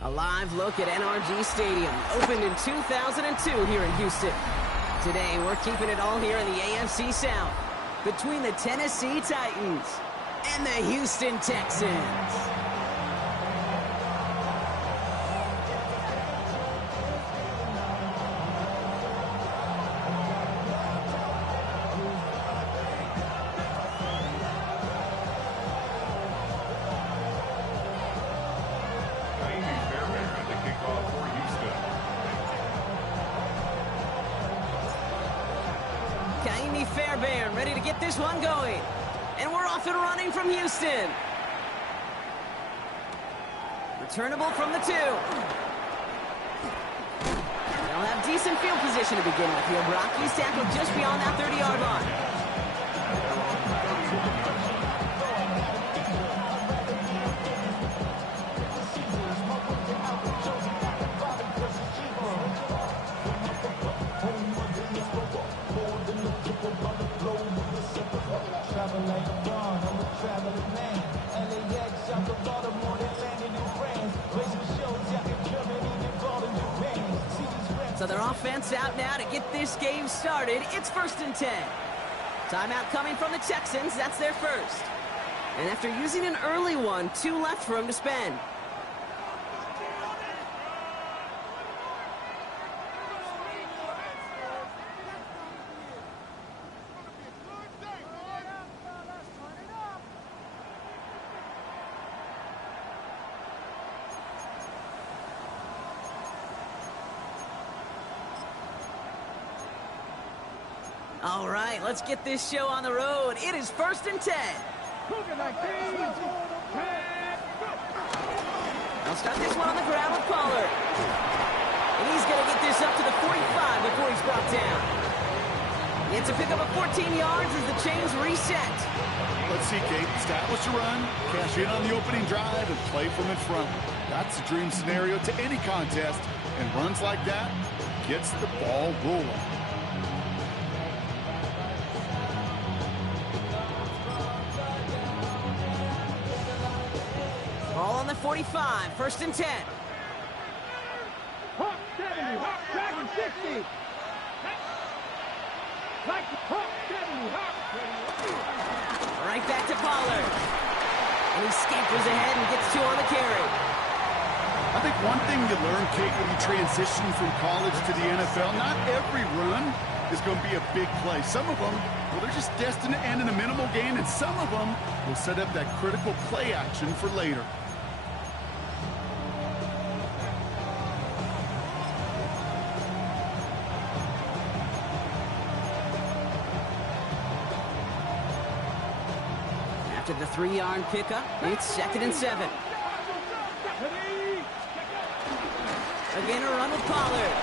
A live look at NRG Stadium, opened in 2002 here in Houston. Today, we're keeping it all here in the AFC South, between the Tennessee Titans and the Houston Texans. Ready to get this one going. And we're off and running from Houston. Returnable from the 2. They'll have decent field position to begin with here. Brockie's tackled just beyond that 30-yard line. So their offense out now to get this game started. It's 1st and 10. Timeout coming from the Texans. That's their first. And after using an early one, 2 left for them to spend. All right, let's get this show on the road. It is 1st and 10. I'll start this one on the ground with Pollard. And he's going to get this up to the 45 before he's brought down. He gets to pick up a 14 yards as the chains reset. Let's see, Kate. Establish a run, cash in on the opening drive, and play from in front. That's a dream scenario to any contest, and runs like that gets the ball rolling. Ball on the 45, 1st and 10. Hawk 70, Hawk tracking 60. Hawk 70, Hawk. Right back to Pollard. And he scampers ahead and gets 2 on the carry. I think one thing you learn, Kate, when you transition from college to the NFL, not every run is going to be a big play. Some of them, well, they're just destined to end in a minimal gain, and some of them will set up that critical play action for later. After the 3-yard pickup, it's 2nd and 7. Again, a run with Pollard.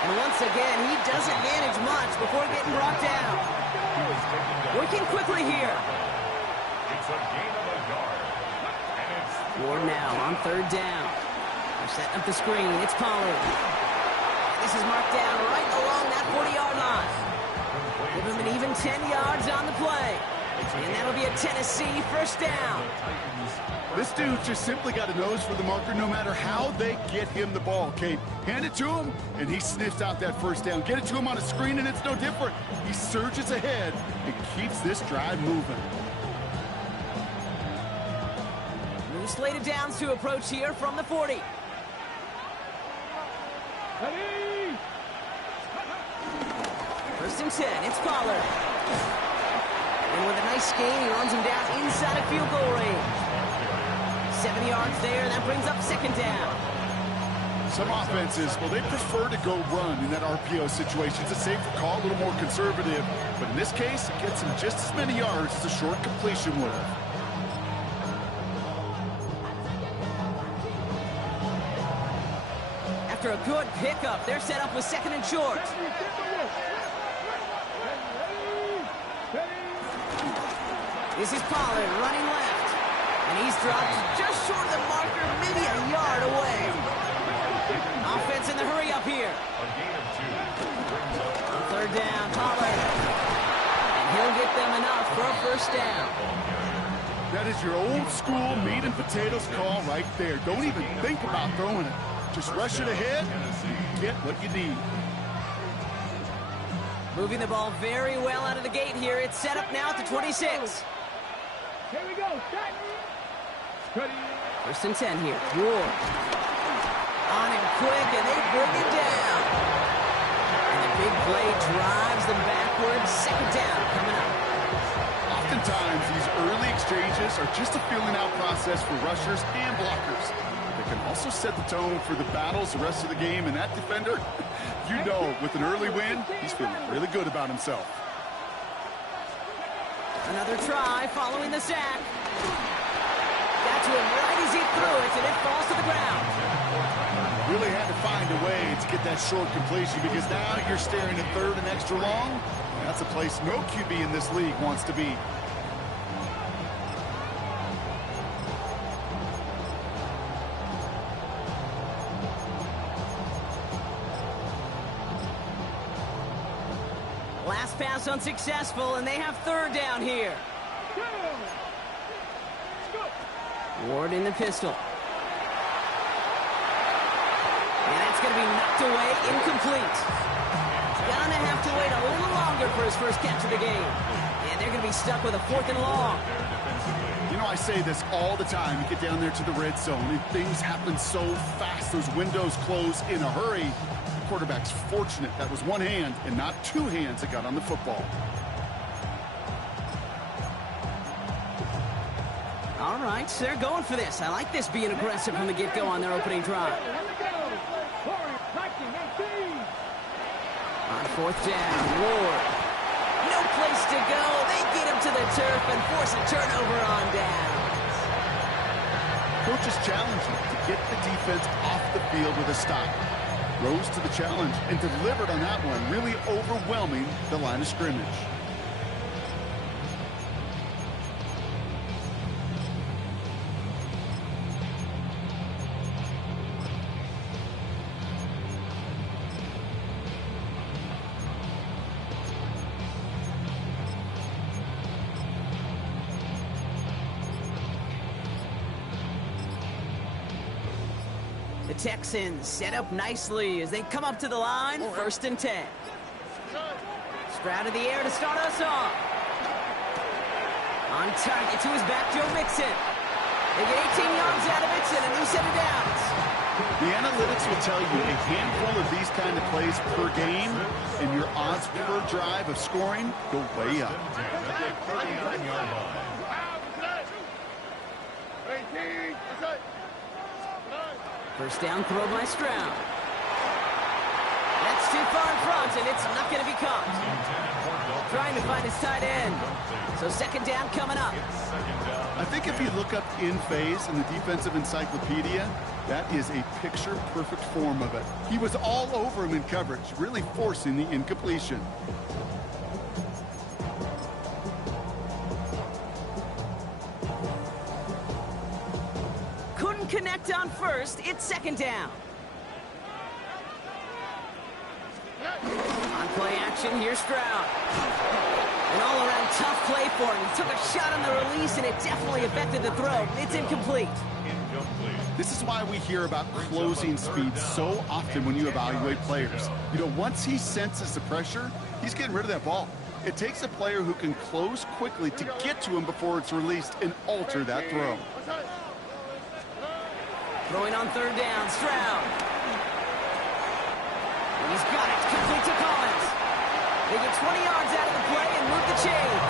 And once again, he doesn't manage much before getting brought down. Working quickly here. It's a gain of a yard. And it's Ward now on 3rd down. They're setting up the screen. It's Pollard. And this is marked down right along that 40-yard line. Give him an even 10 yards on the play. And that'll be a Tennessee 1st down. This dude just simply got a nose for the marker no matter how they get him the ball, Kate. Hand it to him, and he sniffs out that 1st down. Get it to him on a screen, and it's no different. He surges ahead and keeps this drive moving. New slate of downs to approach here from the 40. Ready? 1st and 10, it's Pollard. And with a nice gain, he runs him down inside of field goal range. 7 yards there, that brings up 2nd down. Some offenses, well, they prefer to go run in that RPO situation. It's a safer call, a little more conservative. But in this case, it gets him just as many yards as a short completion would have. After a good pickup, they're set up with 2nd and short. This is Pollard running left. And he's dropped just short of the marker, maybe a yard away. Offense in the hurry up here. a gain of 2. On 3rd down, Pollard. And he'll get them enough for a 1st down. That is your old school meat and potatoes call right there. Don't even think about throwing it. Just rush it ahead and get what you need. Moving the ball very well out of the gate here. It's set up now at the 26. Here we go. Start. Ready. First and 10 here. Ward. On him quick, and they bring him down. And the big play drives them backwards. Second down coming up. Oftentimes, these early exchanges are just a feeling-out process for rushers and blockers. They can also set the tone for the battles the rest of the game, and that defender, you know, with an early win, he's feeling really good about himself. Another try following the sack. Got to him right as he threw it, and it falls to the ground. Really had to find a way to get that short completion because now you're staring at third and extra long. That's a place no QB in this league wants to be. Last pass unsuccessful, and they have third down here. Ward in the pistol. And that's going to be knocked away, incomplete. He's going to have to wait a little longer for his first catch of the game. And they're going to be stuck with a 4th and long. You know, I say this all the time. You get down there to the red zone, and things happen so fast. Those windows close in a hurry. The quarterback's fortunate that was one hand and not two hands that got on the football. All right, so they're going for this. I like this being aggressive from the get-go on their opening drive. On 4th down, Ward. No place to go. They get him to the turf and force a turnover on downs. Coaches challenge him to get the defense off the field with a stop. Rose to the challenge and delivered on that one, really overwhelming the line of scrimmage. The Texans set up nicely as they come up to the line. 1st and 10. Stroud in the air to start us off. On target to his back, Joe Mixon. They get 18 yards out of it and a new set of downs. The analytics will tell you a handful of these kind of plays per game, and your odds per drive of scoring go way up. First down throw by Stroud. That's too far in front, and it's not going to be caught. Trying to find his tight end. So second down coming up. I think if you look up in phase in the defensive encyclopedia, that is a picture-perfect form of it. He was all over him in coverage, really forcing the incompletion. Couldn't connect on first. It's second down. On play action, here's Stroud. An all-around tough play for him. He took a shot on the release, and it definitely affected the throw. It's incomplete. This is why we hear about closing speed so often when you evaluate players. You know, once he senses the pressure, he's getting rid of that ball. It takes a player who can close quickly to get to him before it's released and alter that throw. Throwing on third down, Stroud. He's got it, complete to Collins. They get 20 yards out of the play and move the chains.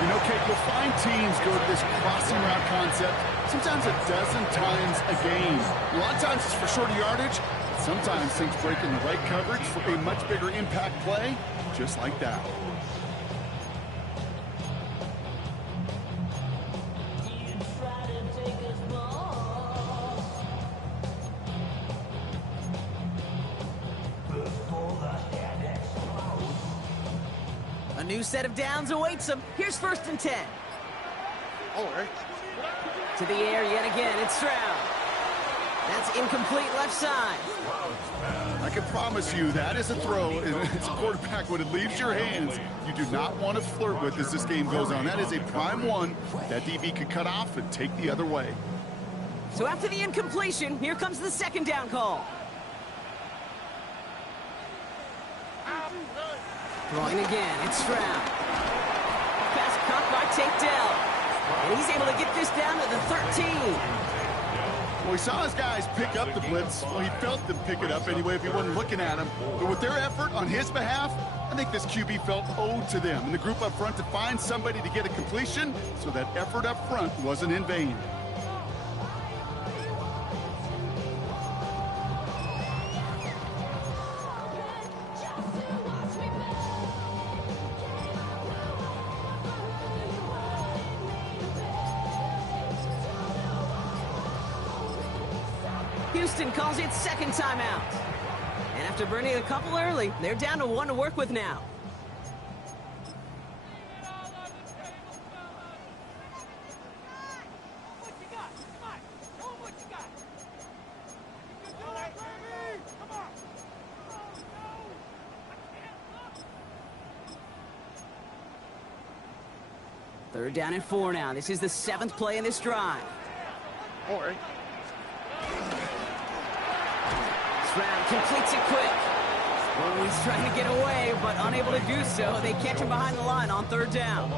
You know, Kate, you'll find teams go to this crossing route concept sometimes a dozen times a game. A lot of times it's for shorter yardage. Sometimes things break in the right coverage for a much bigger impact play, just like that. A new set of downs awaits him. Here's first and 10. All right. To the air yet again, it's Stroud. That's incomplete left side. I can promise you that is a throw. It's a quarterback when it leaves your hands. You do not want to flirt with as this game goes on. That is a prime one that DB could cut off and take the other way. So after the incompletion, here comes the second down call. Throwing again, it's Stroud. Pass caught by Tate Dell. And he's able to get this down to the 13. Well, he saw his guys pick up the blitz. Well, he felt them pick it up anyway if he wasn't looking at him. But with their effort on his behalf, I think this QB felt owed to them and the group up front to find somebody to get a completion, so that effort up front wasn't in vain. Houston calls it second timeout. And after burning a couple early, they're down to one to work with now. Third down and 4 now. This is the 7th play in this drive. All right. Stroud completes it quick. Oh, he's trying to get away, but unable to do so. They catch him behind the line on third down.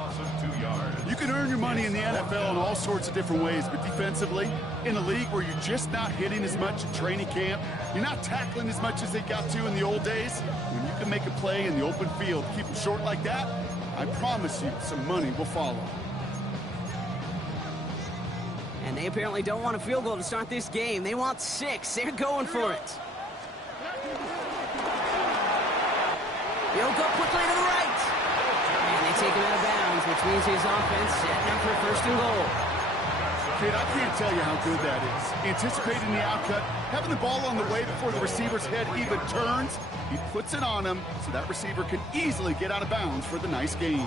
You can earn your money in the NFL in all sorts of different ways, but defensively, in a league where you're just not hitting as much in training camp, you're not tackling as much as they got to in the old days, when you can make a play in the open field, keep them short like that, I promise you some money will follow. And they apparently don't want a field goal to start this game. They want 6. They're going for it. He'll go quickly to the right. And they take him out of bounds, which means his offense setting up for first and goal. Kid, I can't tell you how good that is. Anticipating the outcut, having the ball on the way before the receiver's head even turns, he puts it on him so that receiver can easily get out of bounds for the nice gain.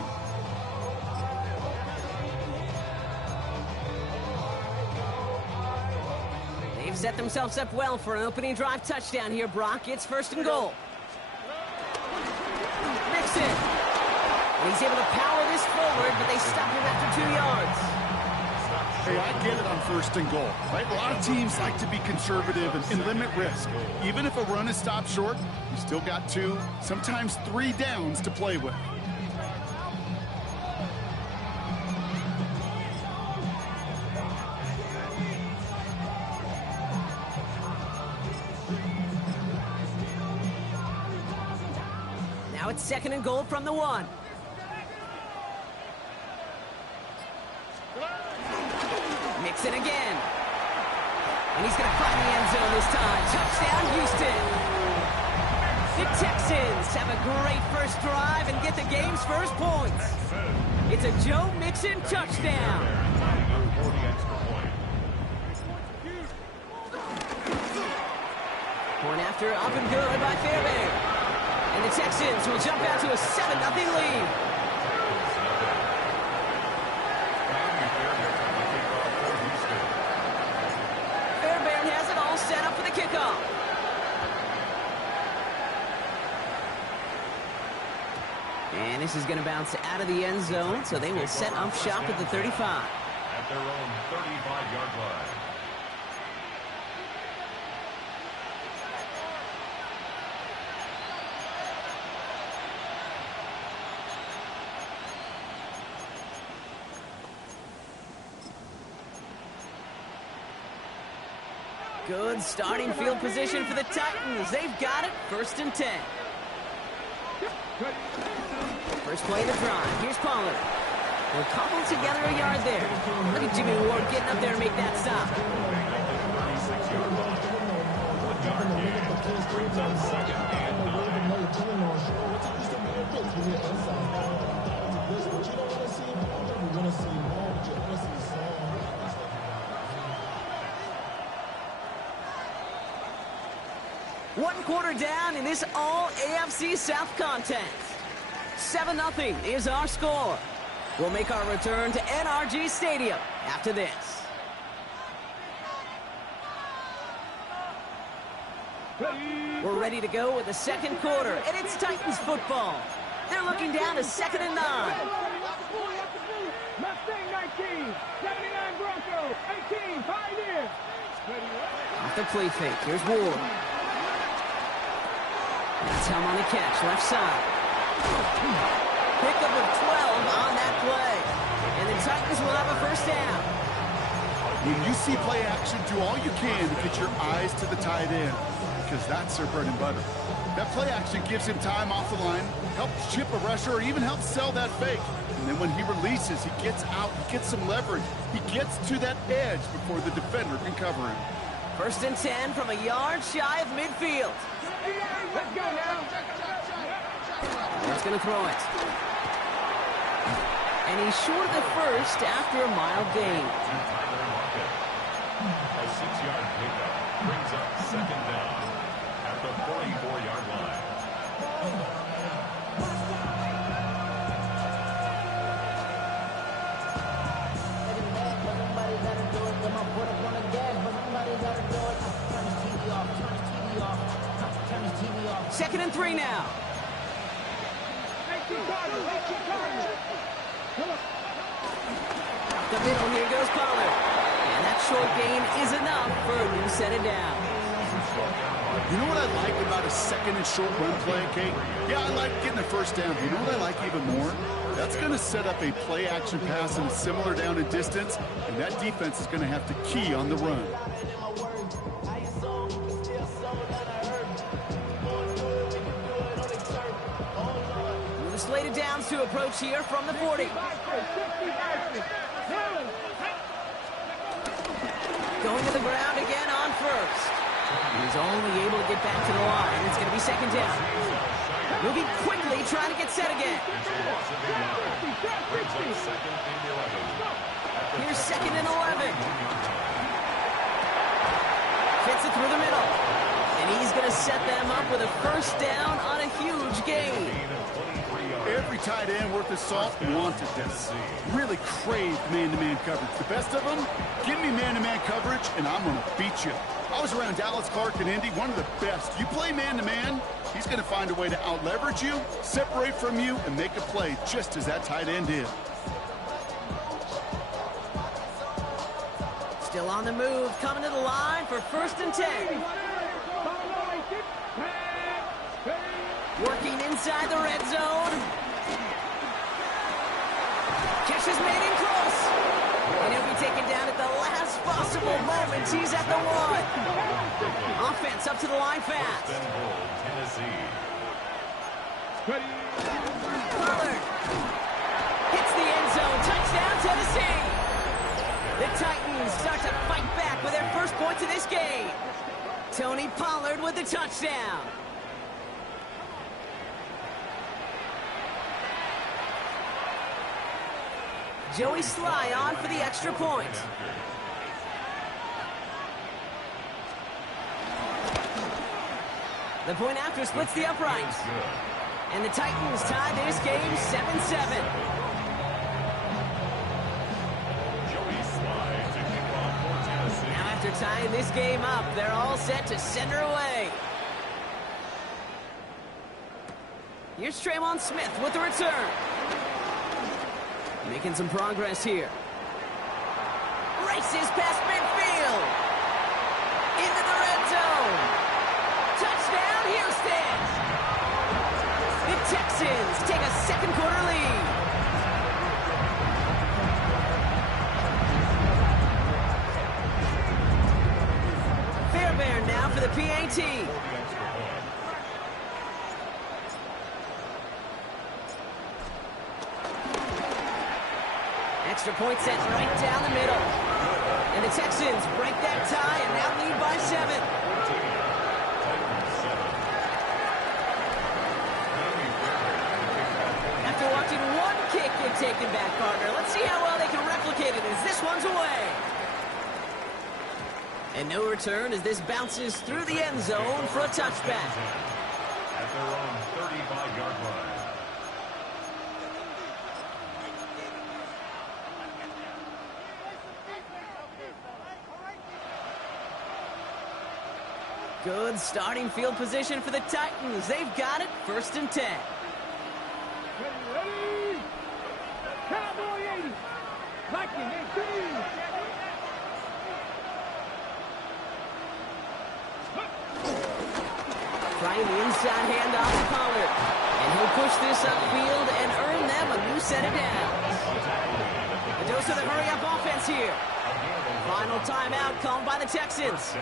They've set themselves up well for an opening drive touchdown here, Brock. It's first and goal. Mixon. And he's able to power this forward, but they stop him after 2 yards. Hey, I get it on first and goal, right? A lot of teams like to be conservative and limit risk. Even if a run is stopped short, you still got 2, sometimes 3 downs to play with. Now it's second and goal from the 1. Mixon again. And he's going to find the end zone this time. Touchdown, Houston. The Texans have a great first drive and get the game's first points. It's a Joe Mixon touchdown. Point after, up and good by Fairbairn. And the Texans will jump out to a 7-0 lead. Fairbairn has it all set up for the kickoff. And this is going to bounce out of the end zone, so they will set up shop at the 35. At their own 35-yard line. Good starting field position for the Titans. They've got it. First and 10. First play of the drive. Here's Pollard. They'll cobble together a yard there. Look at Jimmy Ward getting up there to make that stop. One quarter down in this all-AFC South contest. 7-0 is our score. We'll make our return to NRG Stadium after this. We're ready to go with the second quarter, and it's Titans football. They're looking down to 2nd and 9. Mustang 19, 79 Bronco, 18, Pioneer. Off the play fake, here's Ward. That's him on the catch, left side. Pickup of 12 on that play. And the Titans will have a first down. When you see play action, do all you can to get your eyes to the tight end, because that's their bread and butter. That play action gives him time off the line, helps chip a rusher, or even helps sell that fake. And then when he releases, he gets out, he gets some leverage. He gets to that edge before the defender can cover him. 1st and 10 from a yard shy of midfield. Let's go now. He's going to throw it. And he's short of the first after a mild gain. A 6-yard pickup brings up 2nd down at the 44-yard line. Second and 3 now. The middle, here goes Pollard. And that short gain is enough for a new set of downs. You know what I like about a 2nd and short run play, Kate? Yeah, I like getting a first down. But you know what I like even more? That's going to set up a play action pass in a similar down and distance, and that defense is going to have to key on the run. With a slated downs to approach here from the 40. Going to the ground again on first. He's only able to get back to the line. It's going to be 2nd down. Moving quickly, trying to get set again. Here's 2nd and 11. Fits it through the middle. And he's going to set them up with a first down on a huge gain. Every tight end worth his salt wanted this. Really craved man-to-man coverage. The best of them, give me man-to-man coverage, and I'm going to beat you. I was around Dallas Clark and Indy, one of the best. You play man-to-man, he's going to find a way to out-leverage you, separate from you, and make a play just as that tight end did. Still on the move, coming to the line for 1st and 10. Working inside the red zone. Catch is made in close. And he'll be taken down at the last possible moment. He's at the 1. Offense up to the line fast. Pollard hits the end zone. Touchdown, Tennessee. The Titans start to fight back with their first points of this game. Tony Pollard with the touchdown. Joey Sly on for the extra point. The point after splits the uprights. And the Titans tie this game 7-7. Now after tying this game up, they're all set to send her away. Here's Tremont Smith with the return. Making some progress here. Races past midfield. Into the red zone. Touchdown, Houston. The Texans take a second quarter lead. Fairbairn now for the PAT. Extra point set right down the middle. And the Texans break that tie and now lead by 7. After watching one kick get taken back, partner, let's see how well they can replicate it as this one's away. And no return as this bounces through the end zone for a touchback. At their own 35-yard line. Good starting field position for the Titans. They've got it, 1st and 10. Ready? Cowboy 80. Viking 18. Trying the inside handoff to Pollard. And he'll push this upfield and earn them a new set of downs. A dose of the hurry-up offense here. Final timeout called by the Texans.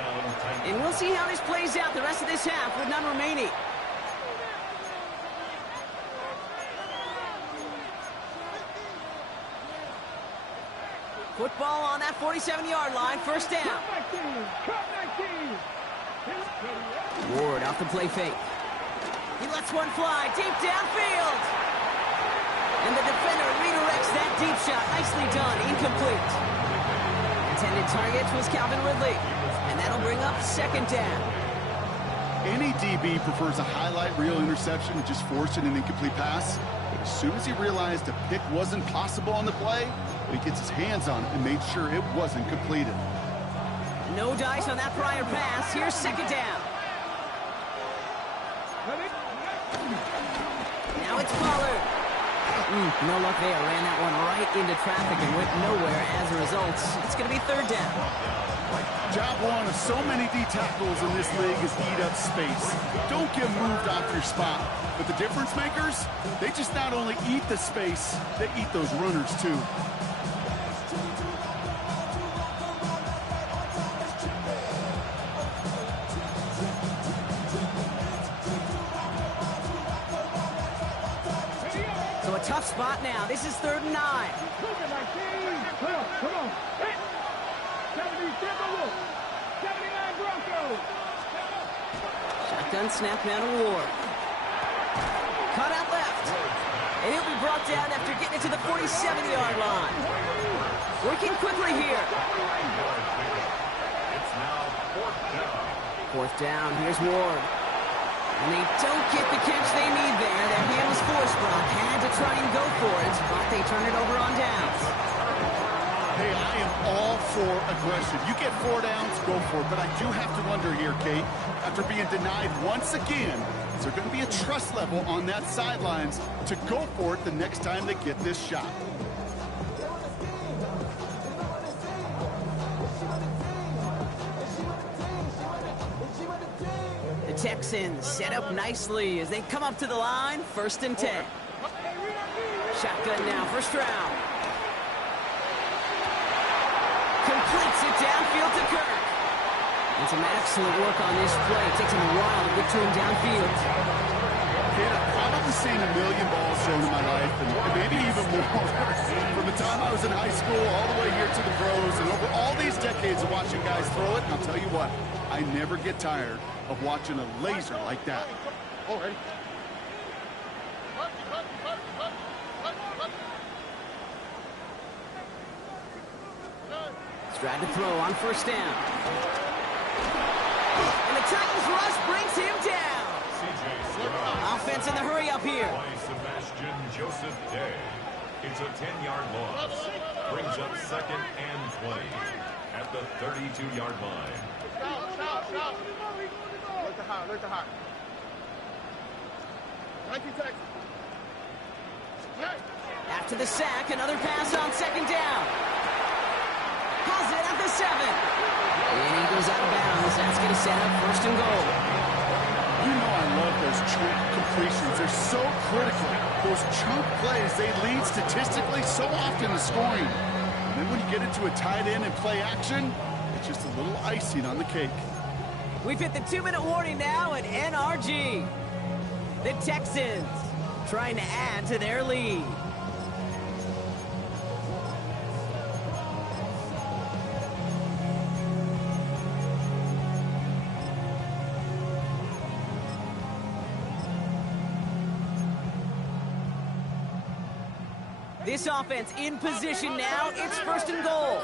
And we'll see how this plays out the rest of this half with none remaining. Football on that 47-yard line, 1st down. Cut 19. Ward off the play fake. He lets one fly deep downfield. And the defender redirects that deep shot. Nicely done. Incomplete. Intended target was Calvin Ridley. And that'll bring up 2nd down. Any DB prefers a highlight reel interception to just forcing an incomplete pass. But as soon as he realized a pick wasn't possible on the play, he gets his hands on it and made sure it wasn't completed. No dice on that prior pass. Here's 2nd down. Now it's Pollard. No luck there. Ran that one right into traffic and went nowhere as a result. It's going to be 3rd down. Job one of so many D tackles in this league is eat up space. Don't get moved off your spot. But the difference makers, they just not only eat the space, they eat those runners too. Tough spot now. This is 3rd and 9. Come on. Hit. 70 Timberwolves. 79 Broncos. Shotgun snap now to Ward. Cut out left. And he'll be brought down after getting it to the 47-yard line. Working quickly here. It's now 4th down. 4th down. Here's Ward. And they don't get the catch they need there. Their hand was forced. Brock had to try and go for it, but they turn it over on downs. Hey, I am all for aggression. You get 4 downs, go for it. But I do have to wonder here, Kate, after being denied once again, is there going to be a trust level on that sidelines to go for it the next time they get this shot? Texans set up nicely as they come up to the line, 1st and 10. Shotgun now, 1st round. Completes it downfield to Kirk. And some excellent work on this play. Takes him a while to get to him downfield. I've probably seen a million balls thrown in my life, and maybe even more. From the time I was in high school all the way here to the pros, and over all these decades of watching guys throw it, and I'll tell you what, I never get tired of watching a laser like that. Stride to throw on 1st down. And the Titans rush brings him down. Offense in the hurry up here. By Sebastian Joseph Day. It's a 10-yard loss. Brings up 2nd and 20 at the 32-yard line. Stop. Look to high. 19 Texans. After the sack, another pass on 2nd down. Has it at the 7. And he goes out of bounds. That's going to set up 1st and goal. You know I love those chunk completions. They're so critical. Those chunk plays, they lead statistically so often to scoring. And then when you get into a tight end and play action, it's just a little icing on the cake. We've hit the 2-minute warning now at NRG. The Texans trying to add to their lead. This offense in position now. It's 1st and goal.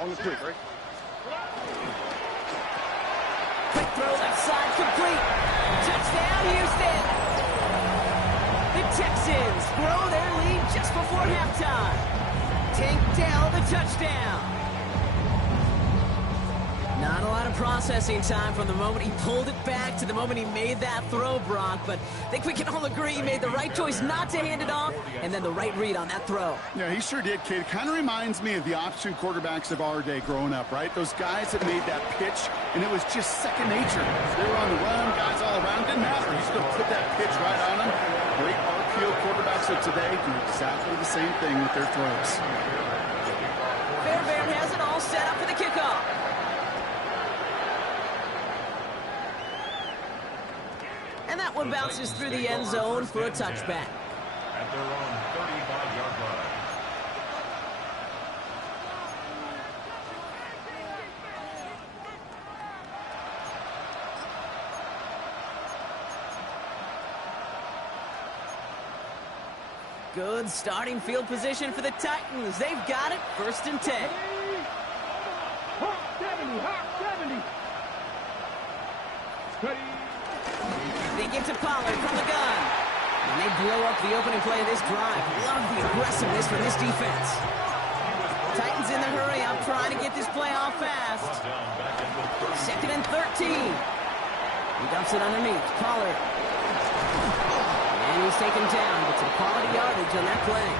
On the street, right? Quick throw left side complete. Touchdown, Houston. The Texans grow their lead just before halftime. Tank Dell the touchdown. Not a lot of processing time from the moment he pulled it back to the moment he made that throw, Brock. But I think we can all agree he made the right choice not to hand it off, and then the right read on that throw. Yeah, he sure did, kid. Kind of reminds me of the option quarterbacks of our day growing up, right? Those guys that made that pitch, and it was just second nature. They were on the run, guys all around. Didn't matter. He's going to put that pitch right on them. Great RPO quarterbacks of today do exactly the same thing with their throws. Fairbairn has it all set up for the kickoff. And that one bounces through the end zone for a touchback. At their own 35-yard line. Good starting field position for the Titans. They've got it, 1st and 10. Hawk 70, Hawk 70. Steady. They get to Pollard from the gun. And they blow up the opening play of this drive. Love the aggressiveness from this defense. Titans in the hurry up, trying to get this play off fast. 2nd and 13. He dumps it underneath. Pollard. And he's taken down, but some quality yardage on that play.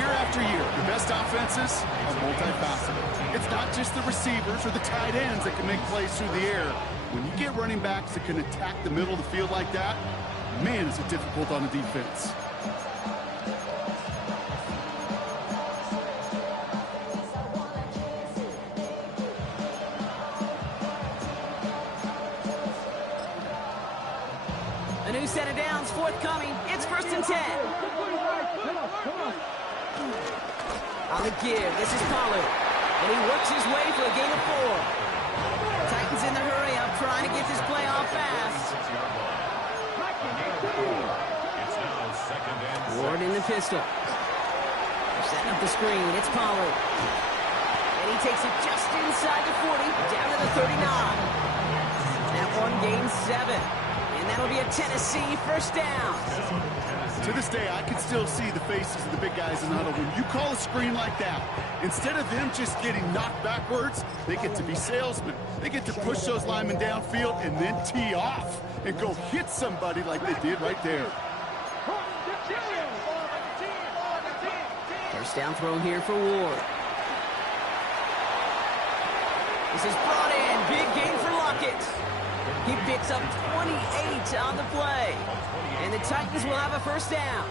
Year after year, the best offenses are multifaceted. It's not just the receivers or the tight ends that can make plays through the air. When you get running backs that can attack the middle of the field like that, man, is it difficult on the defense. A new set of downs forthcoming. It's 1st and 10. On the give, this is Pollard. And he works his way for a gain of 4. Titans in the hurry up, trying to get this play off fast. Ward in the pistol. They're setting up the screen. It's Pollard. And he takes it just inside the 40, down to the 39. That one gains 7. And that'll be a Tennessee 1st down. To this day, I can still see the faces of the big guys in the huddle. When you call a screen like that, instead of them just getting knocked backwards, they get to be salesmen. They get to push those linemen downfield and then tee off and go hit somebody like they did right there. 1st down throw here for Ward. This is brought in. Big gain for Lockett. He picks up 28 on the play. And the Titans will have a 1st down.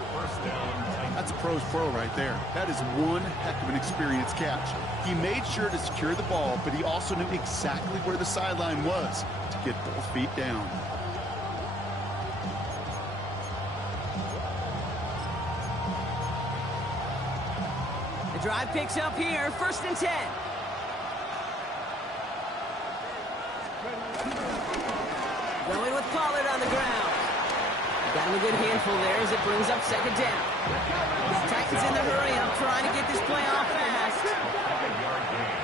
That's a pro's pro right there. That is one heck of an experienced catch. He made sure to secure the ball, but he also knew exactly where the sideline was to get both feet down. The drive picks up here, 1st and 10. Going with Pollard on the ground. Got him a good handful there as it brings up 2nd down. Titans in the hurry up, trying to get this play off fast. 5-yard gain.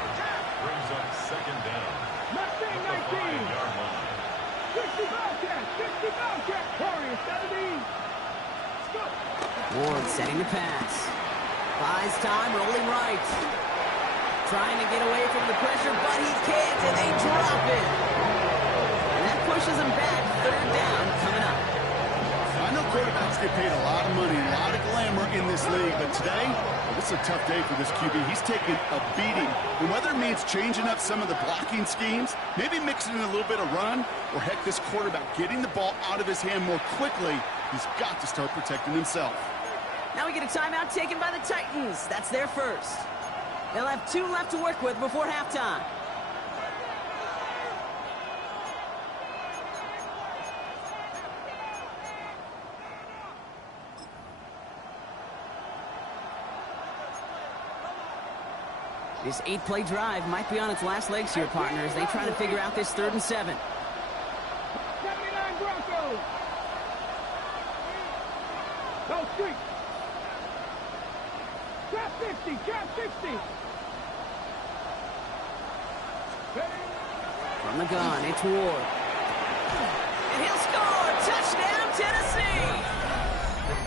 Brings up 2nd down. At the 5-yard line. 60 Bobcat, 60 Bobcat. Warriors 70. Ward setting the pass. Buys time, rolling right. Trying to get away from the pressure, but he can't, and they drop it. And that pushes him back. 3rd down coming up. I know quarterbacks get paid a lot of money, a lot of glamour in this league, but today, this is a tough day for this QB. He's taking a beating. And whether it means changing up some of the blocking schemes, maybe mixing in a little bit of run, or heck, this quarterback getting the ball out of his hand more quickly, he's got to start protecting himself. Now we get a timeout taken by the Titans. That's their 1st. They'll have 2 left to work with before halftime. This 8-play drive might be on its last legs here, partners. They try to figure out this 3rd and 7. 79 Broncos. Go street. Trap 50, trap 50. From the gun, it's Ward. And he'll score! Touchdown, Tennessee!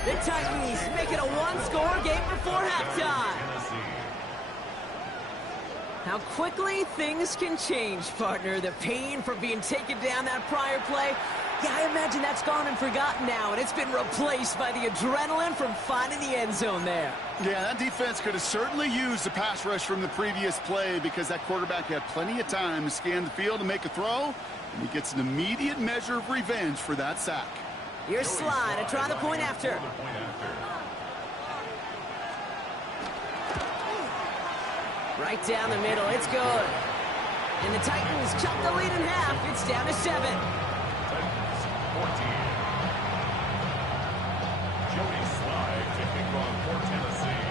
The Titans make it a 1-score game before halftime. How quickly things can change, partner. The pain from being taken down that prior play, yeah, I imagine that's gone and forgotten now, and it's been replaced by the adrenaline from finding the end zone there. Yeah, that defense could have certainly used the pass rush from the previous play because that quarterback had plenty of time to scan the field and make a throw, and he gets an immediate measure of revenge for that sack. Here's Slide to try the point after. Right down the middle, it's good. And the Titans chop the lead in half. It's down to 7. Titans 14. Joey Slide to kick off for Tennessee.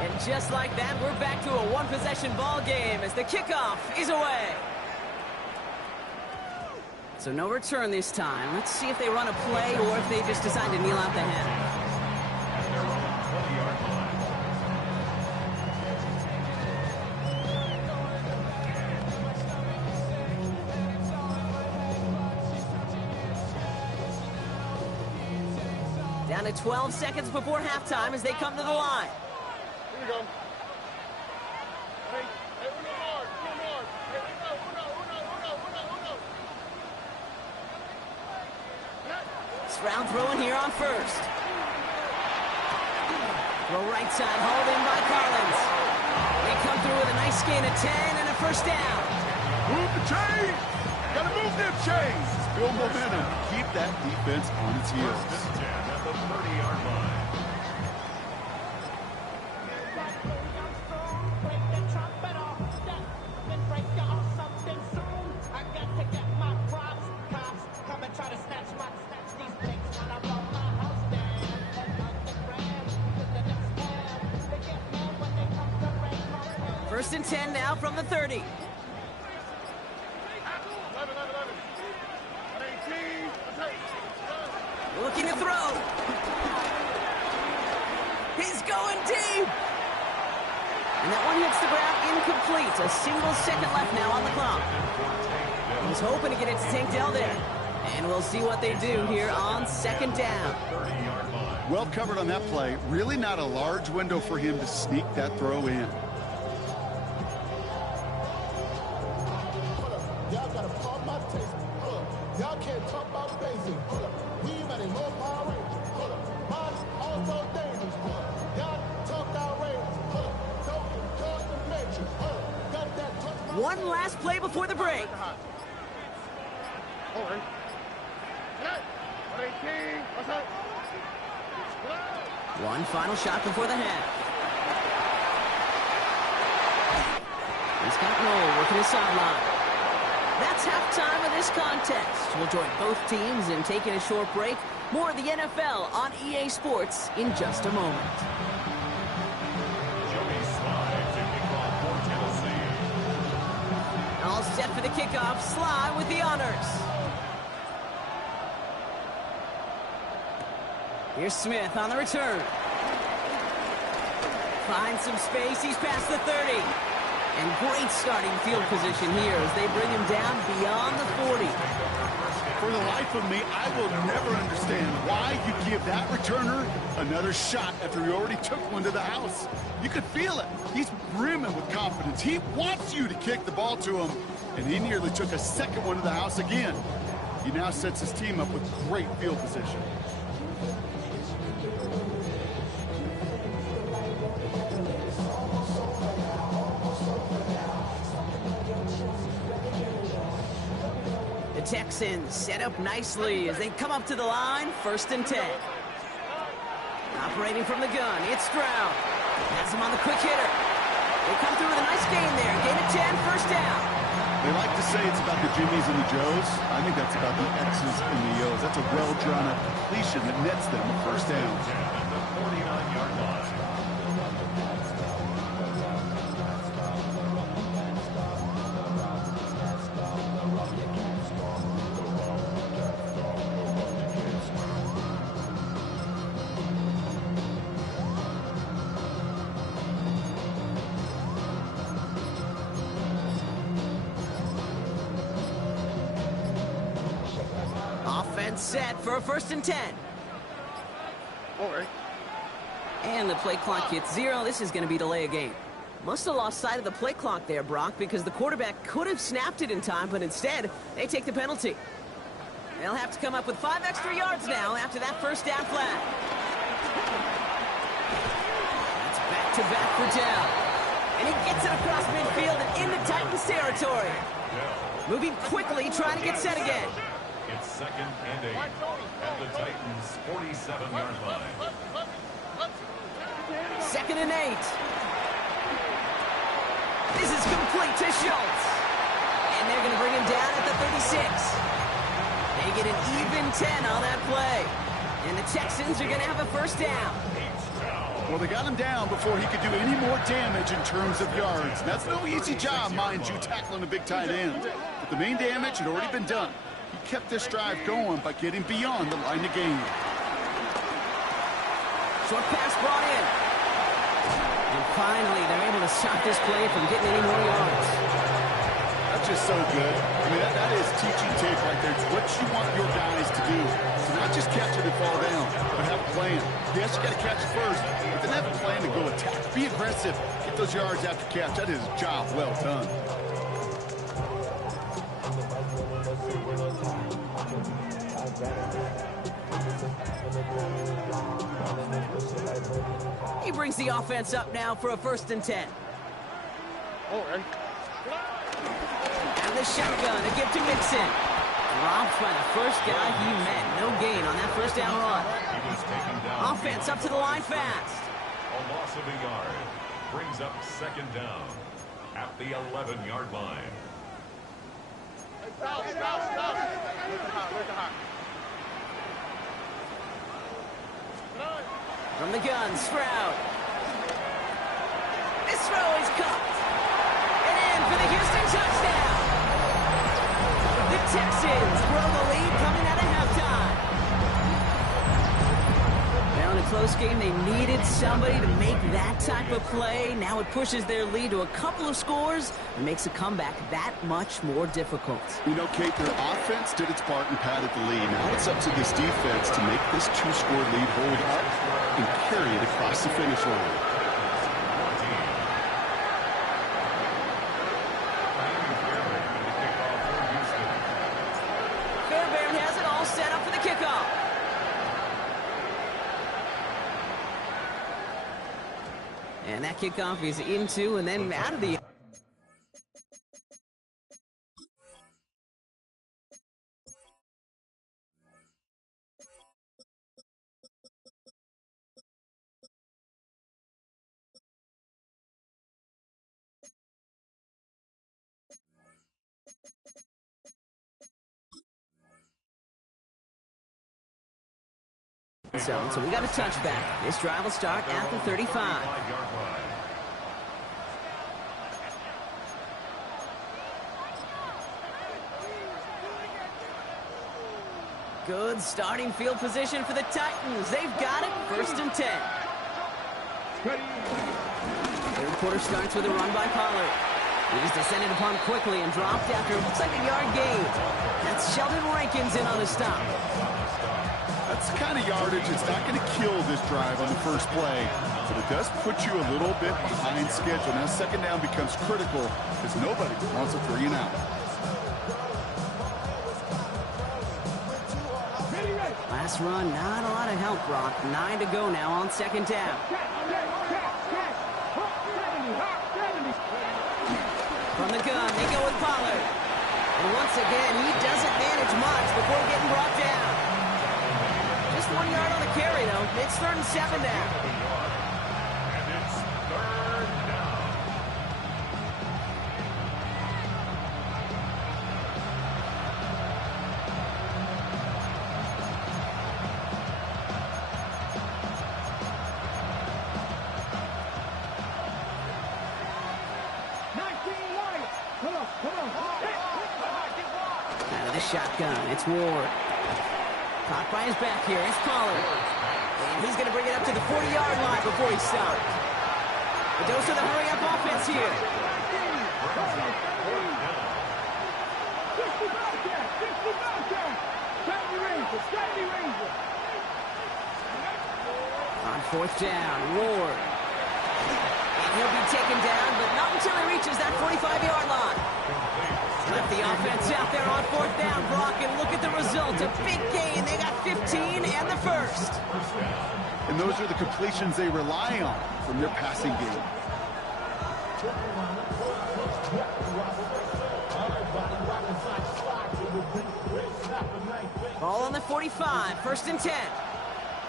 And just like that, we're back to a one-possession ball game as the kickoff is away. So no return this time. Let's see if they run a play or if they just decide to kneel out the half. At their own 20-yard line. Down to 12 seconds before halftime as they come to the line. Here we go. Hey, uno more. Hey, uno. Stroud throwing here on first. Throw right side, hauled in by Collins. They come through with a nice gain of 10 and a first down. Move the chains! Gotta move them chains! Build momentum. Keep that defense on its heels. First and 10 at the 30-yard line. First and 10 now from the 30. 18. Looking to throw. He's going deep. And that one hits the ground incomplete. A single second left now on the clock. He was hoping to get it to Tank Dell there. And we'll see what they do here on second down. 30-yard line. Well covered on that play. Really not a large window for him to sneak that throw in. Y'all gotta pump my taste. Y'all can't talk about basic. We even in low power range. Mine also dangerous. Y'all talk outrageous. Don't cause the matrix. Got that touch my One last play before the break. Hold on. 18. What's up? One final shot before the half. He's got Noel working his sideline. That's halftime of this contest. We'll join both teams in taking a short break. More of the NFL on EA Sports in just a moment. Joey Slide to kick off for Tennessee. All set for the kickoff. Sly with the honors. Here's Smith on the return. Finds some space. He's past the 30. And great starting field position here as they bring him down beyond the 40. For the life of me, I will never understand why you give that returner another shot after he already took one to the house. You could feel it. He's brimming with confidence. He wants you to kick the ball to him, and he nearly took a second one to the house again. He now sets his team up with great field position. The Texans set up nicely as they come up to the line, first and 10. Operating from the gun, it's Stroud. Has him on the quick hitter. They come through with a nice gain there. Gain of 10, first down. They like to say it's about the Jimmies and the Joes. I think that's about the X's and the O's. That's a well-drawn-up completion that nets them a first down. At the 49-yard line. Offense set for a first and 10. All right. And the play clock hits 0. This is going to be delay a game. Must have lost sight of the play clock there, Brock, because the quarterback could have snapped it in time, but instead, they take the penalty. They'll have to come up with 5 extra yards now after that first down flag. That's back-to-back for Dell. And he gets it across midfield and into Titans territory. Moving quickly, trying to get set again. It's 2nd and 8 at the Titans' 47-yard line. 2nd and 8. This is complete to Schultz. And they're going to bring him down at the 36. They get an even 10 on that play. And the Texans are going to have a first down. Well, they got him down before he could do any more damage in terms of yards. That's no easy job, mind you, tackling a big tight end. But the main damage had already been done. He kept this drive going by getting beyond the line of game. Short pass brought in. And finally, they're able to stop this play from getting any more yards. That's just so good. I mean, that is teaching tape right there. It's what you want your guys to do. So not just catch it and fall down, but have a plan. Yes, you got to catch it first, but then have a plan to go attack. Be aggressive. Get those yards after catch. That is a job well done. He brings the offense up now for a 1st and 10. And the shotgun to give to Mixon. Dropped by the first guy he met. No gain on that first down run. He was taken down. Offense up to the line fast. A loss of a yard brings up 2nd down at the 11-yard line. From the gun, Stroud. This throw is caught. And in for the Houston touchdown. The Texans grow the lead coming out of halftime. Now in a close game, they needed somebody to make that type of play. Now it pushes their lead to a couple of scores and makes a comeback that much more difficult. You know, Kate, their offense did its part and padded the lead. Now it's up to this defense to make this 2-score lead hold up and carry it across the finish line. Fairbairn has it all set up for the kickoff. And that kickoff is into and then out of the... So we got a touchback. This drive will start at the 35. Good starting field position for the Titans. They've got it. 1st and 10. Third quarter starts with a run by Pollard. He was descended upon quickly and dropped after it looks like a yard gain. That's Sheldon Rankins in on a stop. That's the kind of yardage that's not going to kill this drive on the first play, but it does put you a little bit behind schedule. Now 2nd down becomes critical because nobody wants a 3 and out. Last run, not a lot of help, Brock. 9 to go now on 2nd down. From the gun, they go with Pollard. And once again, he doesn't manage much before getting brought down. Just 1 yard on the carry, though. It's 3rd and 7 now. And it's 3rd down. Out of the shotgun, it's Ward. Caught by his back here, it's Pollard. And he's going to bring it up to the 40-yard line before he stops. The dose of the hurry-up offense here. On 4th down, Ward. He'll be taken down, but not until he reaches that 45-yard line. Left the offense out there on 4th down, Brock, and look at the result. A big gain. They got 15 and the first. And those are the completions they rely on from their passing game. Ball on the 45, 1st and 10.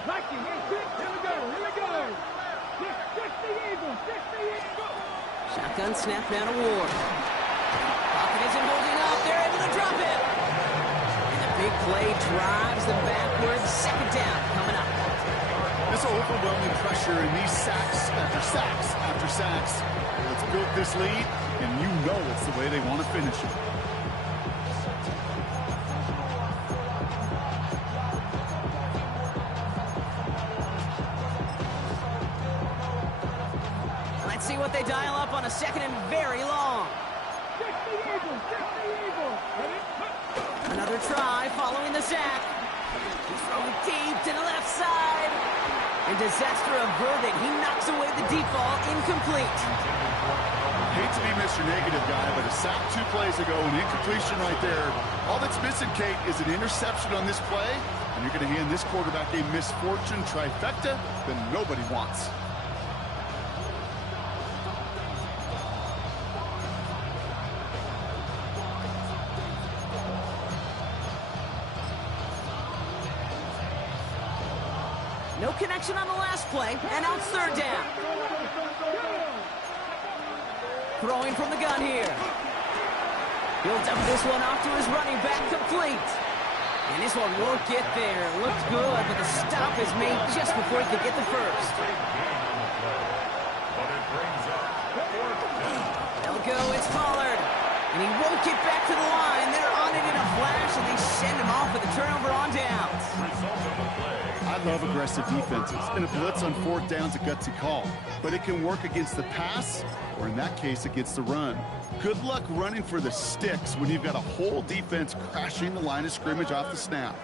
Mikey, here we go. Fix the Eagles. Shotgun snap down to Ward. Pocket isn't holding up. They're able to drop it. And the big play drives them backwards. 2nd down coming up. This overwhelming pressure and these sacks after sacks after sacks. It's built this lead, and you know it's the way they want to finish it. Let's see what they dial up on a 2nd and very long. Fix the Eagles. Another try following the sack. He's throwing deep to the left side. And disaster averted. He knocks away the deep ball, incomplete. Hate to be Mr. Negative guy, but a sack 2 plays ago, an incompletion right there. All that's missing, Kate, is an interception on this play, and you're going to hand this quarterback a misfortune trifecta that nobody wants. No connection on the last play, and now it's 3rd down. Throwing from the gun here. He'll dump this one off to his running back, complete. And this one won't get there. Looked good, but the stop is made just before he could get the first. They'll go, it's Pollard. And he won't get back to the line. They're on it in a flash, and they send him off with a turnover on downs. I love aggressive defenses, and a blitz on 4th down's a gutsy call. But it can work against the pass, or in that case, against the run. Good luck running for the sticks when you've got a whole defense crashing the line of scrimmage off the snap.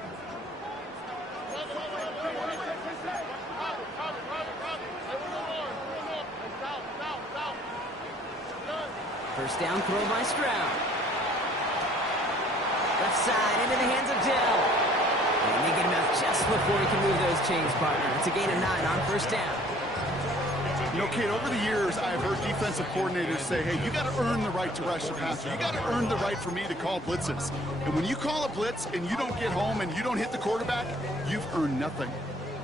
First down throw by Stroud. Left side into the hands of Dell. And they get him out just before he can move those chains, partner. It's a gain of 9 on 1st down. You know, Kate, over the years, I've heard defensive coordinators say, hey, you got to earn the right to rush the passer. You got to earn the right for me to call blitzes. And when you call a blitz and you don't get home and you don't hit the quarterback, you've earned nothing.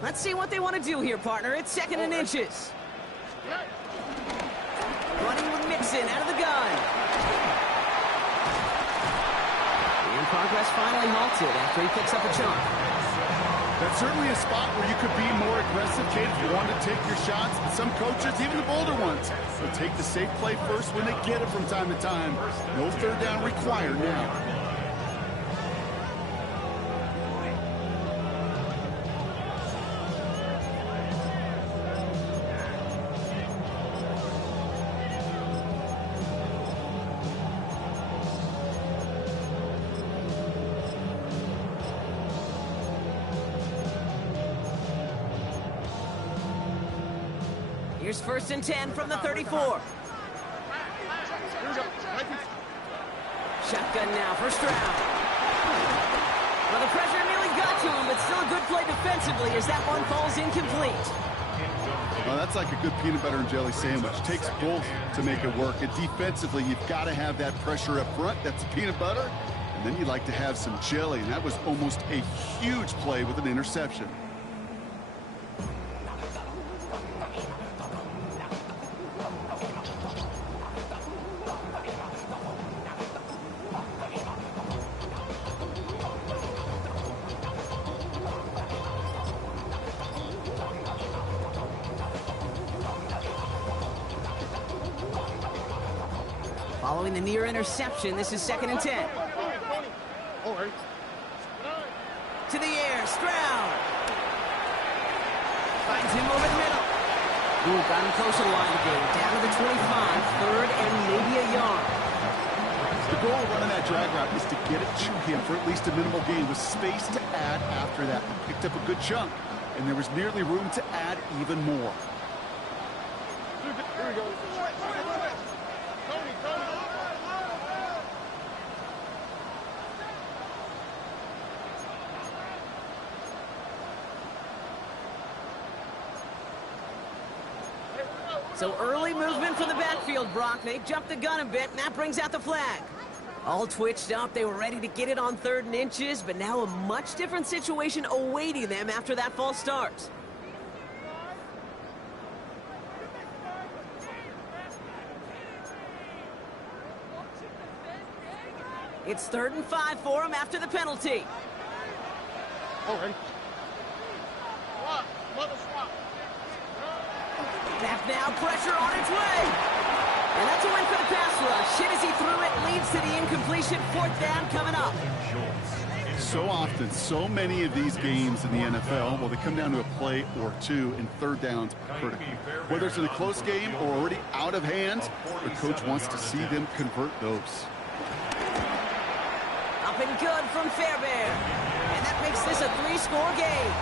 Let's see what they want to do here, partner. It's 2nd and inches. Running with Mixon out of the gun. And progress finally halted after he picks up a chunk. That's certainly a spot where you could be more aggressive, Kate, if you want to take your shots. And some coaches, even the bolder ones, will take the safe play first when they get it from time to time. No 3rd down required now. Here's 1st and 10 from the 34. Shotgun now for Stroud. Well, the pressure nearly got to him, but still a good play defensively as that one falls incomplete. Well, that's like a good peanut butter and jelly sandwich. It takes both to make it work. And defensively, you've got to have that pressure up front. That's peanut butter. And then you like to have some jelly. And that was almost a huge play with an interception. Following the near interception, this is 2nd and 10. To the air, Stroud. Finds him over the middle. Ooh, got him close to the line of game. Down to the 25, 3rd and maybe a yard. The goal of running that drag route is to get it to him for at least a minimal gain with space to add after that. He picked up a good chunk, and there was nearly room to add even more. Here we go. Tony. So early movement from the backfield, Brock. They jumped the gun a bit, and that brings out the flag. All twitched up, they were ready to get it on 3rd and inches, but now a much different situation awaiting them after that false start. It's 3rd and 5 for him after the penalty. Already. Mother swap. Back now, pressure on its way. And that's a win for the pass rush. Hit as he threw it, leads to the incompletion. 4th down coming up. So often, so many of these games in the NFL, well, they come down to a play or two, and 3rd downs are critical. Whether it's in a close game or already out of hand, the coach wants to see them convert those. Up and good from Fairbairn. And that makes this a 3-score game.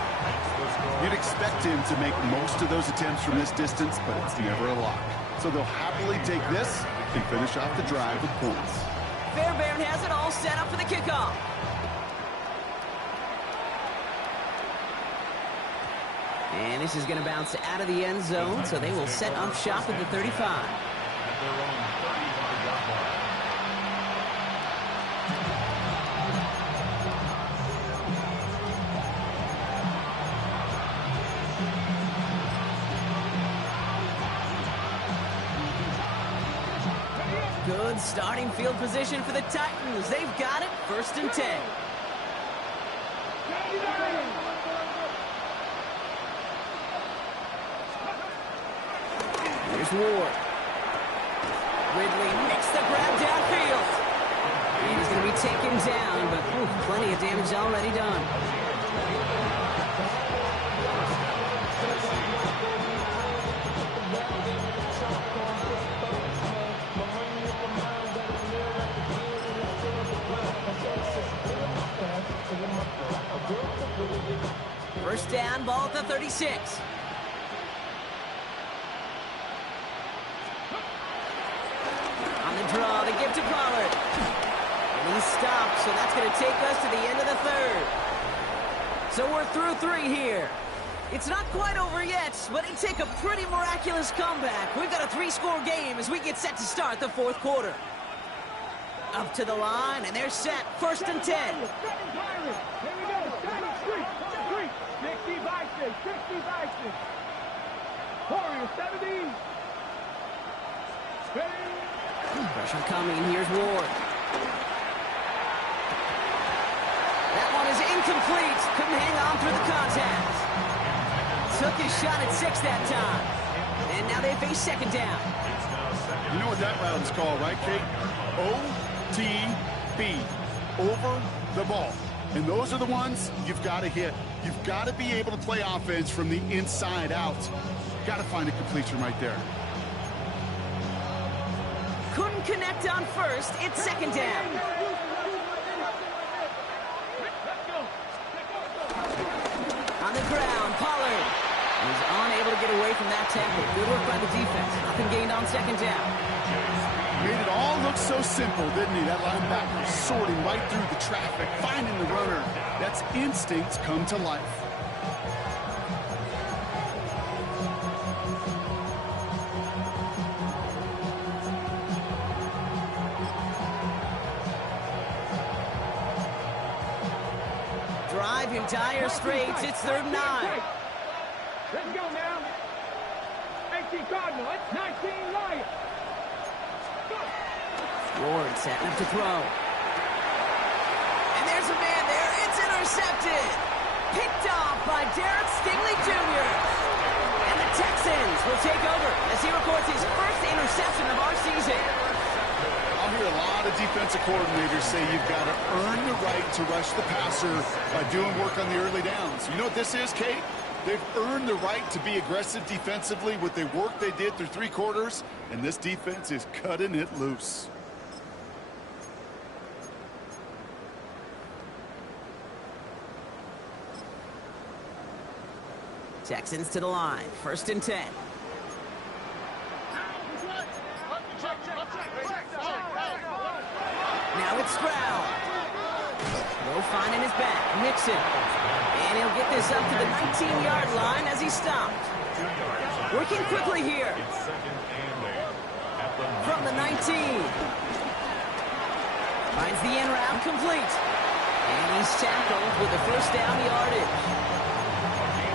You'd expect him to make most of those attempts from this distance, but it's never a lock. So they'll happily take this and finish off the drive with points. Fairbairn has it all set up for the kickoff. And this is going to bounce out of the end zone, so they will set up shop at the 35. At their own 35-yard line. Good starting field position for the Titans. They've got it, 1st and 10. Here's Ward. Ridley makes the grab downfield. And he's going to be taken down, but plenty of damage already done. First down, ball at the 36. On the draw, they give to Pollard. And he stops, so that's going to take us to the end of the 3rd. So we're through 3 here. It's not quite over yet, but it take a pretty miraculous comeback. We've got a 3-score game as we get set to start the 4th quarter. Up to the line, and they're set. 1st and 10. Here we go. 60 by 6. Warriors 70. Pressure coming. Here's Ward. That one is incomplete. Couldn't hang on through the contact. Took his shot at 6 that time. And now they face 2nd down. You know what that route is called, right, Kate? OTB. Over the ball. And those are the ones you've got to hit. You've got to be able to play offense from the inside out. Got to find a completion right there. Couldn't connect on 1st. It's 2nd down. On the ground, Pollard. He's unable to get away from that tackle. Good work by the defense. Nothing gained on 2nd down. Made it all look so simple, didn't he? That linebacker sorting right through the traffic, finding the runner. That's instincts come to life. Drive in dire straits. It's 3rd and 9. Let's go now. 18 Cardinal. It's 19 Lions. Ward setting up to throw. And there's a man there. It's intercepted. Picked off by Derek Stingley Jr. And the Texans will take over as he records his 1st interception of our season. I'll hear a lot of defensive coordinators say you've got to earn the right to rush the passer by doing work on the early downs. You know what this is, Kate? They've earned the right to be aggressive defensively with the work they did through 3 quarters, and this defense is cutting it loose. Texans to the line. 1st and 10. Stroud. No finding his back. Nixon. And he'll get this up to the 19-yard line as he stopped. Working quickly here. From the 19. Finds the in route complete. And he's tackled with the first down yardage.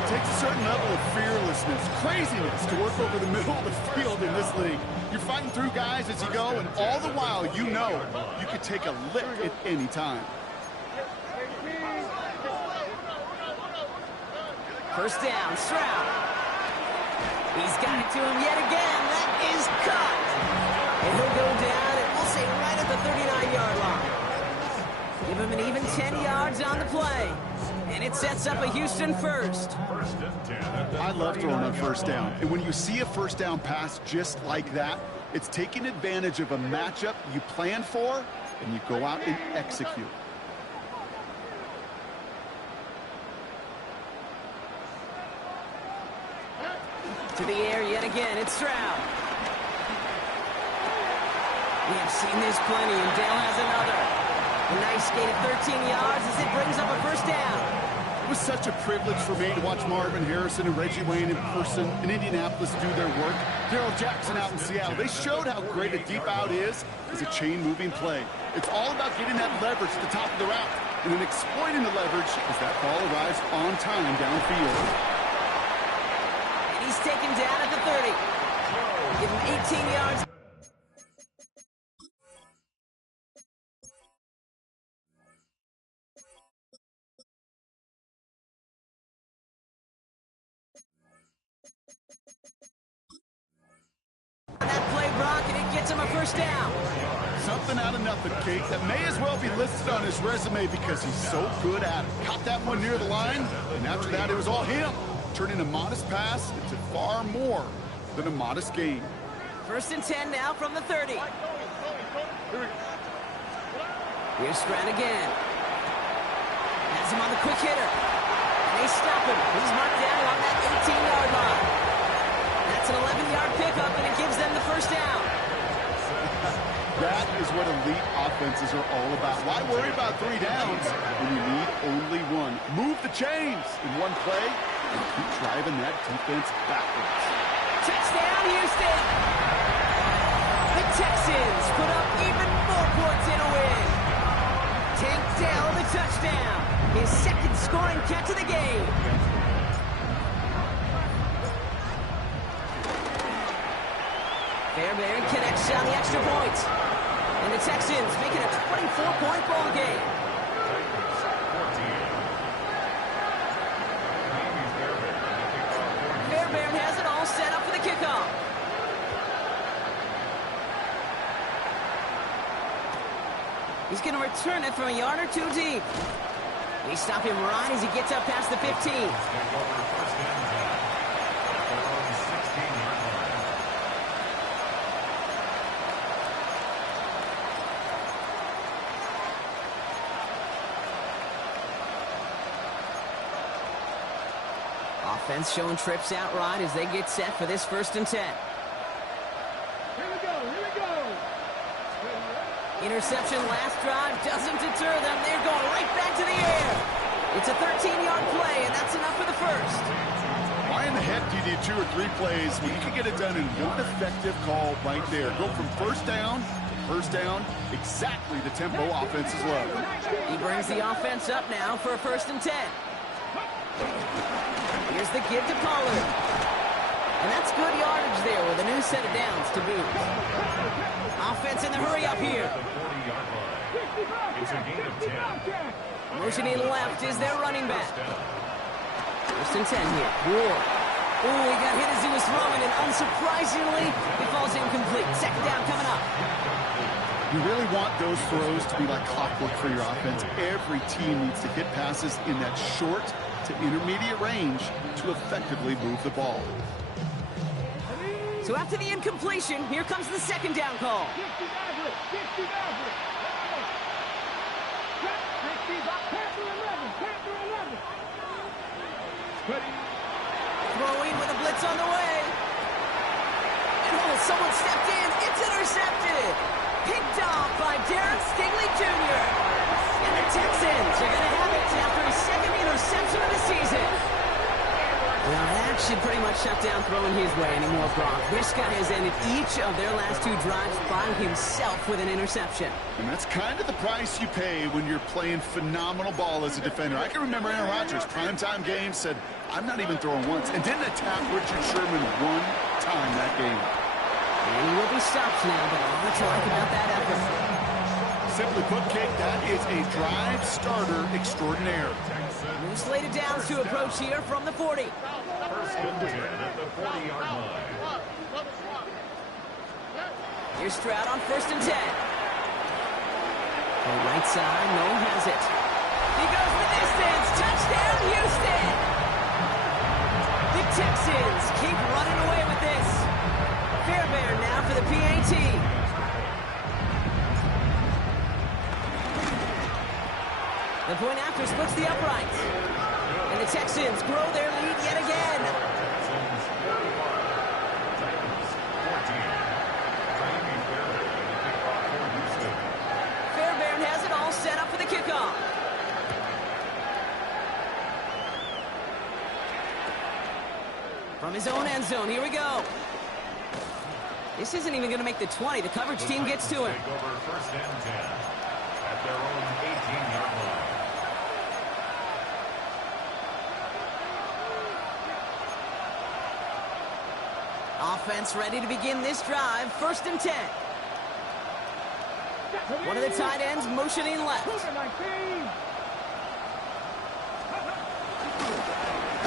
It takes a certain level of fearlessness, craziness to work over the middle of the field in this league. You're fighting through guys as you go, and all the while you know you could take a lick at any time. First down, Stroud. He's got it to him yet again. That is caught. And he'll go down, and we'll say right at the 39-yard line. Give him an even 10 yards on the play. And it sets up a Houston first. I love throwing on first down. And when you see a first down pass just like that, it's taking advantage of a matchup you plan for, and you go out and execute. To the air yet again, it's Stroud. We have seen this plenty, and Dale has another. A nice skate at 13 yards as it brings up a first down. It was such a privilege for me to watch Marvin Harrison and Reggie Wayne in person in Indianapolis do their work. Darrell Jackson out in Seattle. They showed how great a deep out is as a chain-moving play. It's all about getting that leverage at the top of the route and then exploiting the leverage as that ball arrives on time downfield. And he's taken down at the 30. Give him 18 yards. That play, Brock, and it gets him a first down. Something out of nothing, Kate. That may as well be listed on his resume because he's so good at it. Caught that one near the line, and after that, it was all him. Turning a modest pass into far more than a modest gain. First and 10 now from the 30. Here's Stroud again. Has him on the quick hitter. And they stop him. He's marked down on that 18-yard line. That's an 11-yard pickup, and it gives them the first down. That is what elite offenses are all about. Why worry about 3 downs when you need only one? Move the chains in one play and keep driving that defense backwards. Touchdown, Houston! The Texans put up even more points in a win. Tank Dell the touchdown. His second scoring catch of the game. Fairbairn connects on the extra point. And the Texans make it a 24-point ball game. Fairbairn has it all set up for the kickoff. He's going to return it from a yard or 2 deep. They stop him right as he gets up past the 15. Offense showing trips out right as they get set for this first and 10. Here we go, here we go. Interception last drive doesn't deter them. They're going right back to the air. It's a 13-yard play, and that's enough for the first. Why in the heck do you need 2 or 3 plays when you can get it done in one effective call right there? Go from first down to first down, exactly the tempo offenses love. He brings the offense up now for a first and 10. Here's the give to Pollard. And that's good yardage there with a new set of downs to boot. Offense in the hurry up here. It's a gain of 10. Motioning left is their running back. First and 10 here. Ward. Ooh, he got hit as he was throwing, and unsurprisingly, he falls incomplete. Second down coming up. You really want those throws to be like clockwork for your offense. Every team needs to hit passes in that short to intermediate range to effectively move the ball. So after the incompletion, here comes the second down call. 60 average, 60 average. Panther 11, Panther 11. Throwing with a blitz on the way. And oh, someone stepped in. It's intercepted. Picked off by Derek Stingley Jr. And the Texans are going to have it after his second interception of the season. Well, that should pretty much shut down throwing his way anymore, Brock. This guy has ended each of their last 2 drives by himself with an interception. And that's kind of the price you pay when you're playing phenomenal ball as a defender. I can remember Aaron Rodgers, primetime game, said, I'm not even throwing once, and didn't attack Richard Sherman one time that game. And he will be stopped now, but all to like about that effort. Simply put, Kate, that is a drive starter extraordinaire. New slated downs to approach here from the 40. First and 10 at the 40-yard line. Here's Stroud on 1st and 10. The right side, Noel has it. He goes the distance. Touchdown, Houston! The Texans keep running away with this. Fairbairn now for the PAT. The point after splits the uprights. And the Texans grow their lead yet again. Texans 45, Titans 14. Jamie Fairbairn in the kickoff for Houston. Fairbairn has it all set up for the kickoff. From his own end zone, here we go. This isn't even going to make the 20. The coverage team gets to him. Take over first and 10 at their own 18-yard line. Offense ready to begin this drive. 1st and 10. One of the tight ends motioning left. They'll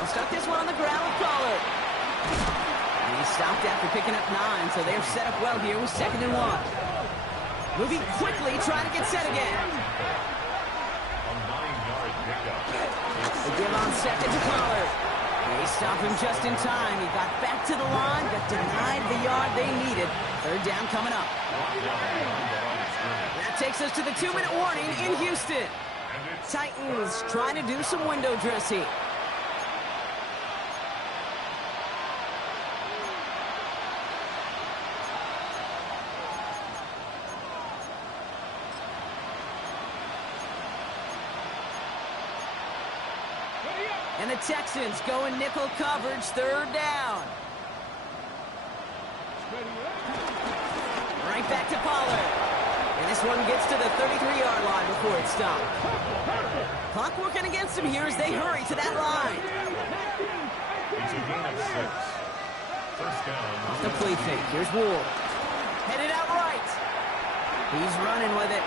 start this one on the ground with Pollard. And he stopped after picking up 9, so they're set up well here with 2nd and 1. Moving quickly, trying to get set again. A 9-yard pickup. They give on 2nd to Pollard. They stop him just in time. He got back to the line, but denied the yard they needed. 3rd down coming up. That takes us to the 2-minute warning in Houston. Titans trying to do some window dressing. And the Texans go in nickel coverage, 3rd down. Right back to Pollard. And this one gets to the 33-yard line before it's stopped. Clock working against him here as they hurry to that line. It's a gain of 6. First down. Off the play fake. Here's Ward. Headed out right. He's running with it.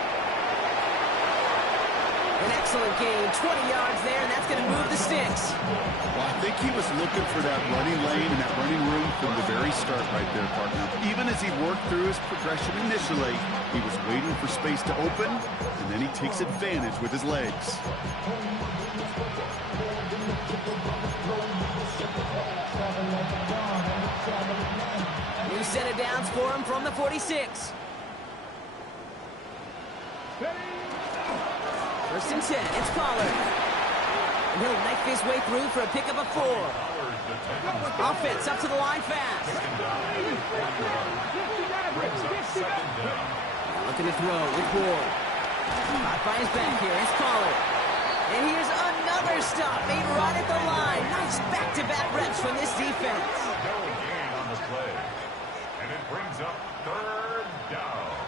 An excellent gain, 20 yards there, and that's going to move the sticks. Well, I think he was looking for that running lane and that running room from the very start right there, partner. Even as he worked through his progression initially, he was waiting for space to open, and then he takes advantage with his legs. New set of downs for him from the 46. 1st and 10, it's Pollard. And he'll knife his way through for a pickup of 4. Offense up to the line fast. Looking to throw with Ward. Caught by his back here, it's Pollard. And here's another stop made right at the line. Nice back-to-back reps from this defense. No gain on the play. And it brings up 3rd down.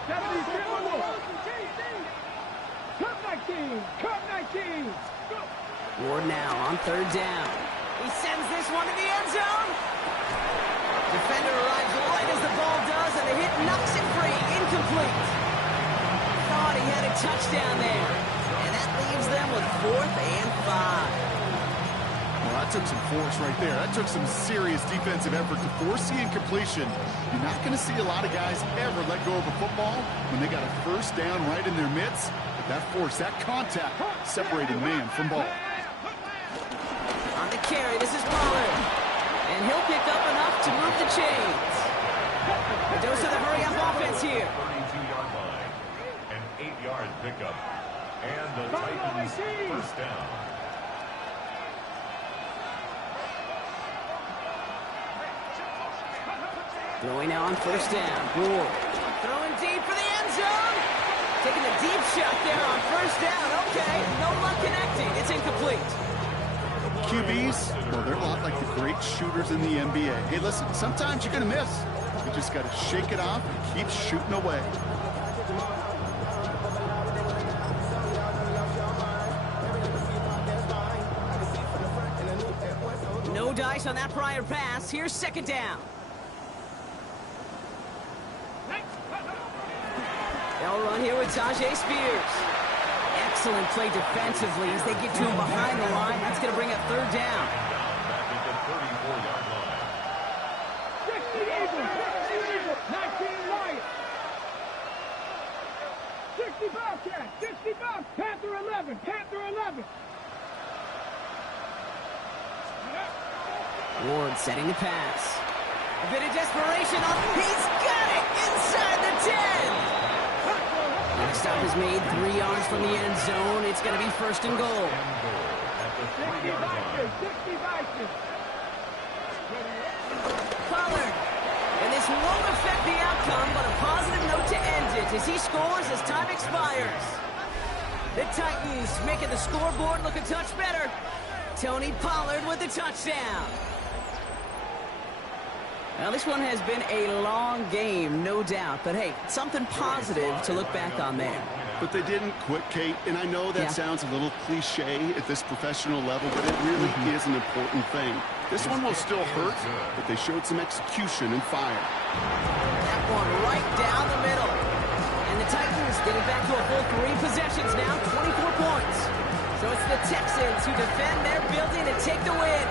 Cut 19! Ward now on 3rd down. He sends this one to the end zone. Defender arrives right as the ball does, and the hit knocks it free. Incomplete. Thought he had a touchdown there. And that leaves them with 4th and 5. Well, that took some force right there. That took some serious defensive effort to force the incompletion. You're not going to see a lot of guys ever let go of a football when they got a 1st down right in their midst. But that force, that contact, separating man from ball. On the carry, this is Pollard. And he'll pick up enough to move the chains. A dose of the hurry-up offense here. 32-yard line. An 8-yard pickup. And the Titans 1st down. Throwing now on 1st down. Ward Throwing deep for the end zone. Taking a deep shot there on first down. Okay, no luck connecting. It's incomplete. QBs, well, they're a lot like the great shooters in the NBA. Hey, listen, sometimes you're going to miss. You just got to shake it off and keep shooting away. No dice on that prior pass. Here's second down. They'll run here with Tajay Spears. Excellent play defensively as they get to him behind the line. That's going to bring up third down. Back at the 34-yard line. 60 Eagles, 19 Lions. 60 Bobcats, 60 Bobcats. Panther 11, Panther 11. Ward setting the pass. A bit of desperation. He's got it inside the 10. Next stop is made 3 yards from the end zone. It's going to be first and goal. 60 Vikings, 60 Vikings. Pollard. And this won't affect the outcome, but a positive note to end it as he scores as time expires. The Titans making the scoreboard look a touch better. Tony Pollard with the touchdown. Now, this one has been a long game, no doubt. But, hey, something positive to look back on there. But they didn't quit, Kate, and I know that sounds a little cliche at this professional level, but it really is an important thing. This one will still hurt, but they showed some execution and fire. That one right down the middle. And the Titans get it back to a full 3 possessions now, 24 points. So it's the Texans who defend their building and take the win.